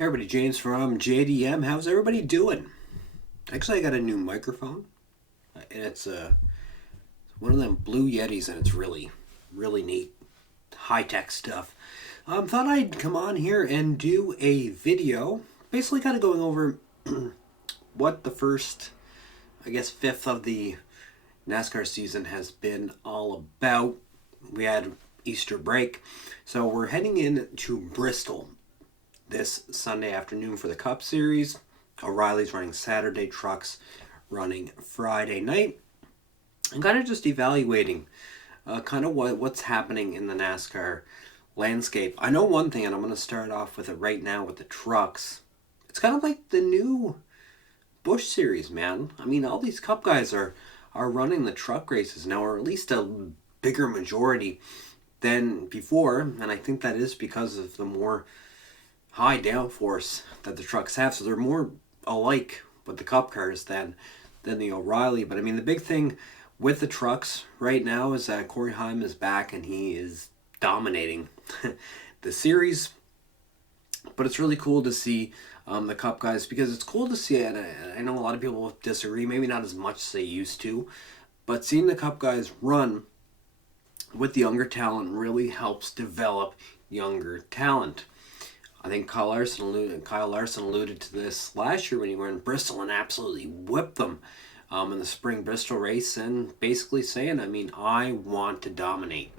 Hey everybody, James from JDM. How's everybody doing? Actually, I got a new microphone, and it's one of them Blue Yetis, and it's really, really neat, high-tech stuff. Thought I'd come on here and do a video, basically kind of going over what the first, I guess, fifth of the NASCAR season has been all about. We had Easter break, so we're heading in to Bristol this Sunday afternoon for the Cup Series. O'Reilly's running Saturday, Trucks running Friday night. And kind of just evaluating kind of what's happening in the NASCAR landscape. I know one thing, and I'm going to start off with it right now with the Trucks. It's kind of like the new Busch Series, man. I mean, all these Cup guys are running the truck races now, or at least a bigger majority than before. And I think that is because of the more high downforce that the trucks have. So they're more alike with the Cup cars than the O'Reilly. But I mean, the big thing with the trucks right now is that Corey Heim is back and he is dominating the series. But it's really cool to see the Cup guys, because it's cool to see it. I know a lot of people disagree, maybe not as much as they used to, but seeing the Cup guys run with the younger talent really helps develop younger talent. I think Kyle Larson alluded to this last year when he were in Bristol and absolutely whipped them in the spring Bristol race, and basically saying, I mean, I want to dominate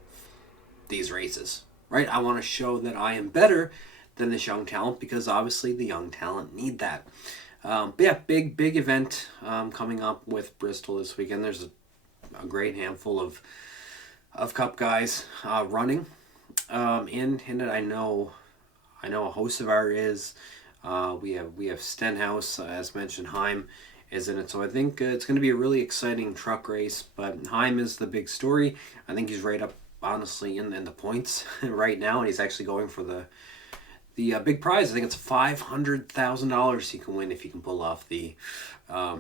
these races, right? I want to show that I am better than this young talent, because obviously the young talent need that. But yeah, big event coming up with Bristol this weekend. There's a great handful of Cup guys running in it. I know a host of ours is. We have Stenhouse, as mentioned. Heim is in it, so I think it's going to be a really exciting truck race. But Heim is the big story. I think he's right up, honestly, in the points right now, and he's actually going for the big prize. I think it's $500,000 he can win if he can pull off the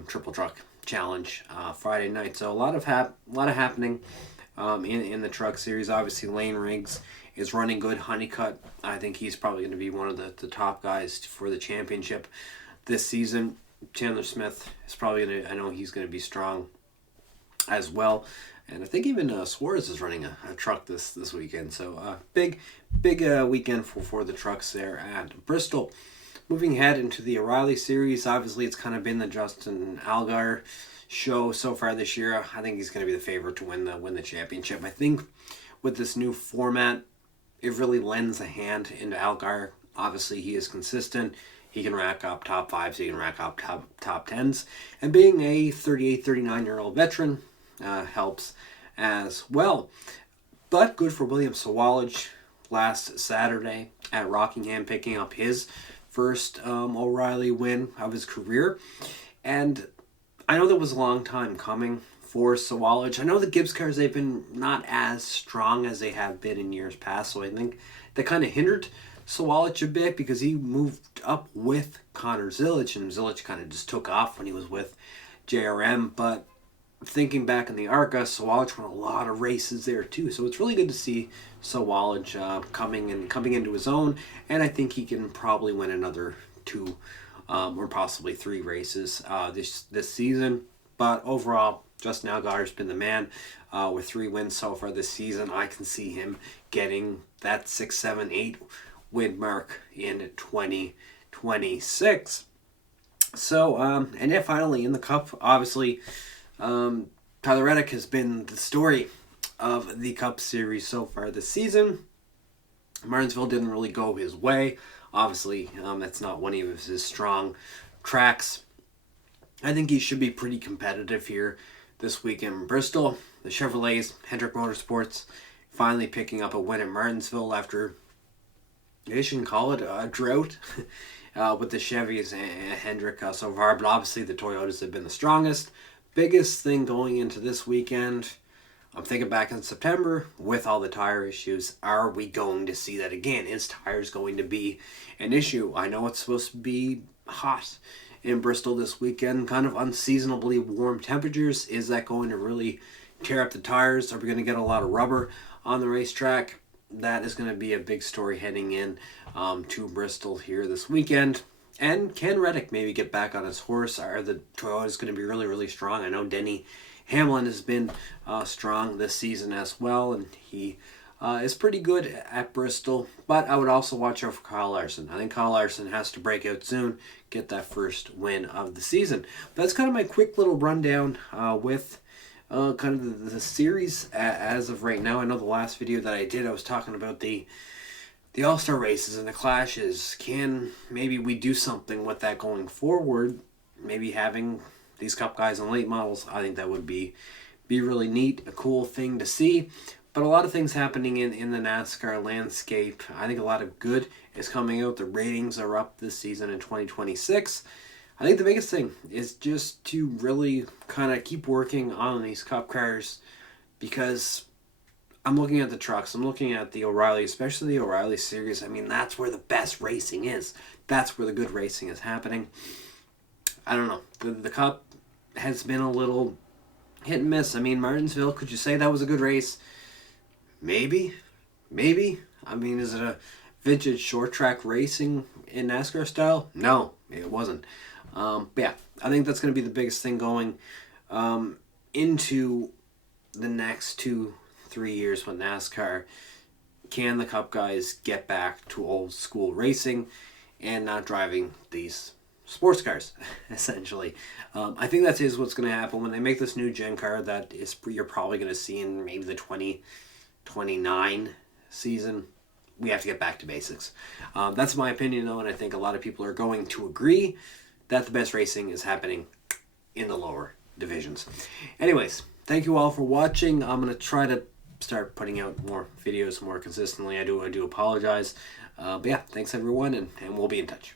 triple truck challenge Friday night. So a lot of happening in the truck series. Obviously, Lane Riggs is running good. Honeycutt, I think he's probably going to be one of the top guys for the championship this season. Chandler Smith is probably going to, I know he's going to be strong as well. And I think even Suarez is running a truck this weekend. So big weekend for the trucks there at Bristol. Moving ahead into the O'Reilly series, obviously it's kind of been the Justin Allgaier show so far this year. I think he's going to be the favorite to win the championship. I think with this new format, it really lends a hand into Allgaier. Obviously, he is consistent. He can rack up top fives. He can rack up top tens. And being a 38, 39-year-old veteran helps as well. But good for William Sawalich last Saturday at Rockingham, picking up his first O'Reilly win of his career. And I know that was a long time coming for Sawalich. I know the Gibbs cars, they've been not as strong as they have been in years past, so I think that kind of hindered Sawalich a bit, because he moved up with Connor Zilisch, and Zilisch kind of just took off when he was with JRM. But thinking back in the ARCA, Sawalich won a lot of races there too, so it's really good to see Sawalich coming into his own, and I think he can probably win another 2 or possibly 3 races this season. But overall, Justin Allgaier's been the man with 3 wins so far this season. I can see him getting that 6, 7, 8 win mark in 2026. So, and then finally in the Cup, obviously, Tyler Reddick has been the story of the Cup Series so far this season. Martinsville didn't really go his way. Obviously, that's not one of his strong tracks. I think he should be pretty competitive here this weekend in Bristol. The Chevrolets, Hendrick Motorsports, finally picking up a win at Martinsville after, you shouldn't call it a drought with the Chevys and Hendrick so far. But obviously the Toyotas have been the strongest. Biggest thing going into this weekend, I'm thinking back in September with all the tire issues. Are we going to see that again? Is tires going to be an issue? I know it's supposed to be hot in Bristol this weekend, kind of unseasonably warm temperatures. Is that going to really tear up the tires? Are we going to get a lot of rubber on the racetrack? that is going to be a big story heading in to Bristol here this weekend. And can Reddick maybe get back on his horse? Are the Toyotas going to be really, really strong? I know Denny Hamlin has been strong this season as well, and he is pretty good at Bristol. But I would also watch out for Kyle Larson. I think Kyle Larson has to break out soon, get that first win of the season. But that's kind of my quick little rundown with kind of the series as of right now. I know the last video that I did, I was talking about the All-Star races and the clashes. Can maybe we do something with that going forward? Maybe having these Cup guys on late models, I think that would be really neat, a cool thing to see. But a lot of things happening in the NASCAR landscape. I think a lot of good is coming out. The ratings are up this season in 2026. I think the biggest thing is just to really kind of keep working on these Cup cars, because I'm looking at the trucks. I'm looking at the O'Reilly, especially the O'Reilly series. I mean, that's where the best racing is. That's where the good racing is happening. I don't know. The Cup has been a little hit and miss. I mean, Martinsville, could you say that was a good race? Maybe. I mean, is it a vintage short track racing in NASCAR style? No, it wasn't. But yeah, I think that's going to be the biggest thing going into the next 2-3 years with NASCAR. Can the Cup guys get back to old school racing and not driving these sports cars, essentially? I think that is what's going to happen when they make this new gen car that is you're probably going to see in maybe the 2029 season. We have to get back to basics. That's my opinion, though, and I think a lot of people are going to agree that the best racing is happening in the lower divisions. Anyways, thank you all for watching. I'm going to try to start putting out more videos more consistently. I do apologize. But yeah, thanks everyone, and we'll be in touch.